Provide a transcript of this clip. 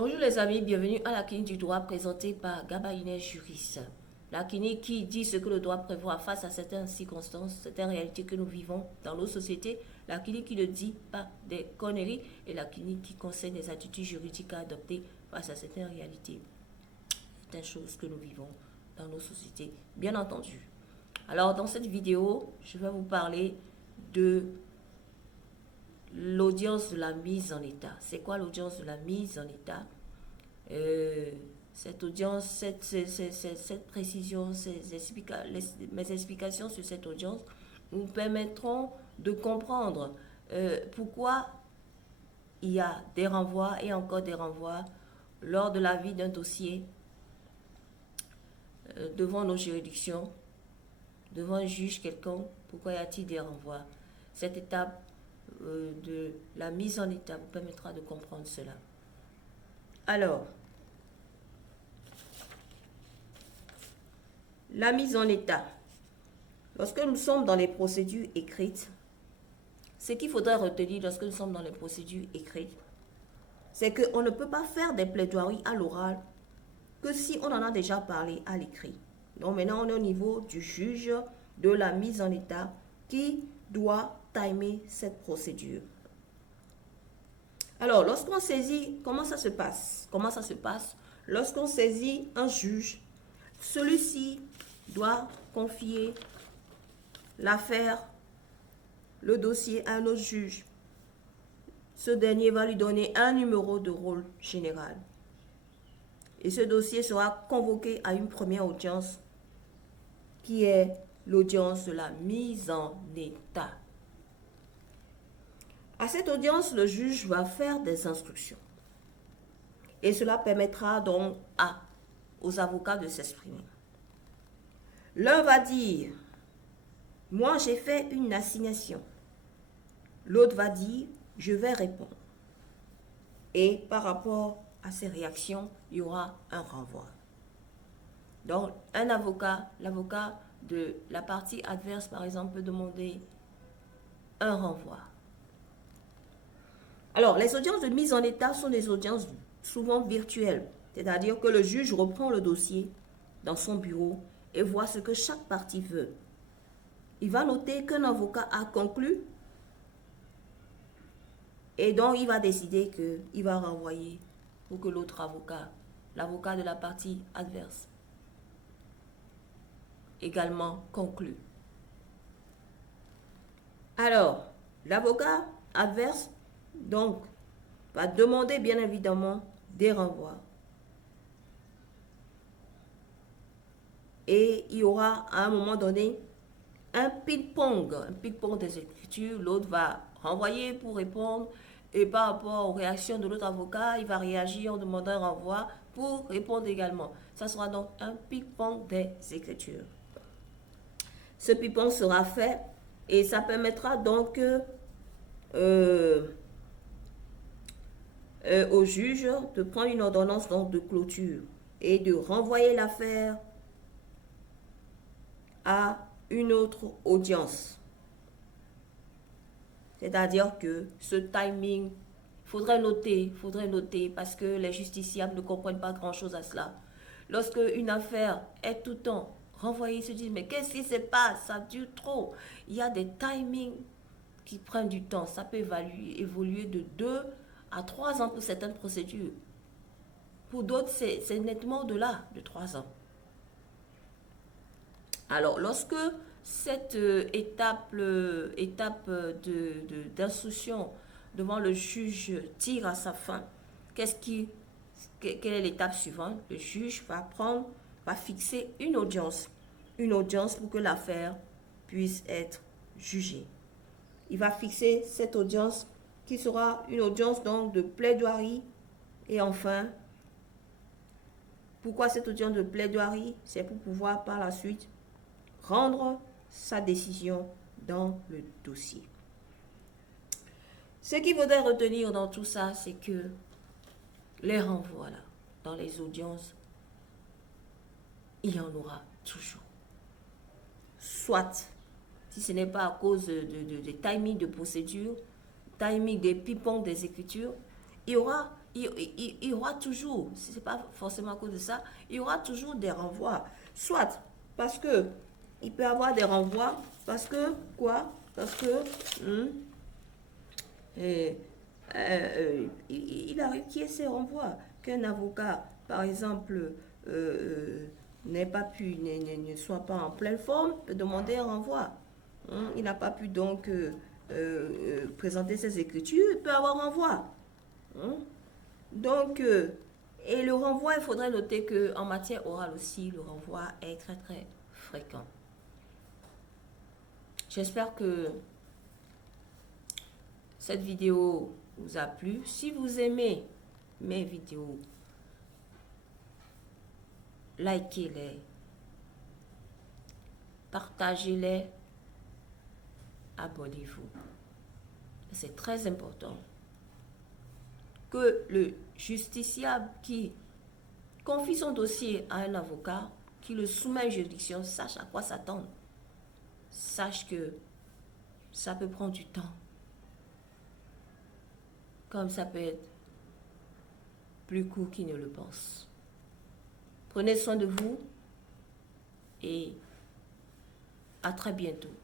Bonjour les amis, bienvenue à la clinique du droit présentée par Gaba Inès Juriste. La clinique qui dit ce que le droit prévoit face à certaines circonstances, certaines réalités que nous vivons dans nos sociétés. La clinique qui ne dit pas des conneries et la clinique qui conseille des attitudes juridiques à adopter face à certaines réalités, certaines choses que nous vivons dans nos sociétés, bien entendu. Alors dans cette vidéo, je vais vous parler de l'audience de la mise en état. C'est quoi l'audience de la mise en état? Cette audience, cette précision, mes explications sur cette audience vous permettront de comprendre pourquoi il y a des renvois et encore des renvois lors de la vie d'un dossier devant nos juridictions, devant un juge quelconque. Pourquoi y a-t-il des renvois? Cette étape de la mise en état vous permettra de comprendre cela. Alors, la mise en état. Lorsque nous sommes dans les procédures écrites, ce qu'il faudrait retenir lorsque nous sommes dans les procédures écrites, c'est qu'on ne peut pas faire des plaidoiries à l'oral que si on en a déjà parlé à l'écrit. Donc maintenant, on est au niveau du juge de la mise en état qui doit timer cette procédure. Alors, lorsqu'on saisit, comment ça se passe? Comment ça se passe? Lorsqu'on saisit un juge, celui-ci doit confier l'affaire, le dossier à un autre juge. Ce dernier va lui donner un numéro de rôle général. Et ce dossier sera convoqué à une première audience qui est l'audience de la mise en état. À cette audience, le juge va faire des instructions. Et cela permettra donc aux avocats de s'exprimer. L'un va dire, moi j'ai fait une assignation. L'autre va dire, je vais répondre. Et par rapport à ces réactions, il y aura un renvoi. Donc, un avocat, l'avocat de la partie adverse, par exemple, peut demander un renvoi. Alors, les audiences de mise en état sont des audiences souvent virtuelles, c'est-à-dire que le juge reprend le dossier dans son bureau et voit ce que chaque partie veut. Il va noter qu'un avocat a conclu et donc il va décider qu'il va renvoyer pour que l'autre avocat, l'avocat de la partie adverse, également conclue. Alors, l'avocat adverse donc va demander bien évidemment des renvois. Et il y aura à un moment donné un ping-pong des écritures. L'autre va renvoyer pour répondre et par rapport aux réactions de l'autre avocat, il va réagir en demandant un renvoi pour répondre également. Ça sera donc un ping-pong des écritures. Ce ping-pong sera fait et ça permettra donc au juge de prendre une ordonnance donc, de clôture et de renvoyer l'affaire à une autre audience. C'est-à-dire que ce timing, il faudrait noter parce que les justiciables ne comprennent pas grand-chose à cela. Lorsque une affaire est tout le temps renvoyée, ils se disent, mais qu'est-ce qui se passe? Ça dure trop. Il y a des timings qui prennent du temps. Ça peut évoluer de 2 à 3 ans pour certaines procédures. Pour d'autres, c'est nettement au-delà de 3 ans. Alors, lorsque cette étape d'instruction devant le juge tire à sa fin, quelle est l'étape suivante? Le juge va fixer une audience pour que l'affaire puisse être jugée. Il va fixer cette audience qui sera une audience donc de plaidoirie. Et enfin, pourquoi cette audience de plaidoirie? C'est pour pouvoir par la suite rendre sa décision dans le dossier. Ce qu'il faudrait retenir dans tout ça, c'est que les renvois là, dans les audiences, il y en aura toujours. Soit, si ce n'est pas à cause de timing de procédure, timing des ping-pong des écritures, il y aura il y aura toujours, si ce n'est pas forcément à cause de ça, il y aura toujours des renvois. Soit parce que il peut y avoir des renvois, parce que quoi? Parce que il arrive qu'il y ait ces renvois, qu'un avocat, par exemple, n'ait pas pu, ne soit pas en pleine forme, peut demander un renvoi. Il n'a pas pu donc présenter ses écritures, il peut avoir un renvoi. Donc, et le renvoi, il faudrait noter qu'en matière orale aussi, le renvoi est très très fréquent. J'espère que cette vidéo vous a plu. Si vous aimez mes vidéos, likez-les, partagez-les, abonnez-vous. C'est très important que le justiciable qui confie son dossier à un avocat, qui le soumet à une juridiction, sache à quoi s'attendre. Sache que ça peut prendre du temps. Comme ça peut être plus court qu'il ne le pense. Prenez soin de vous et à très bientôt.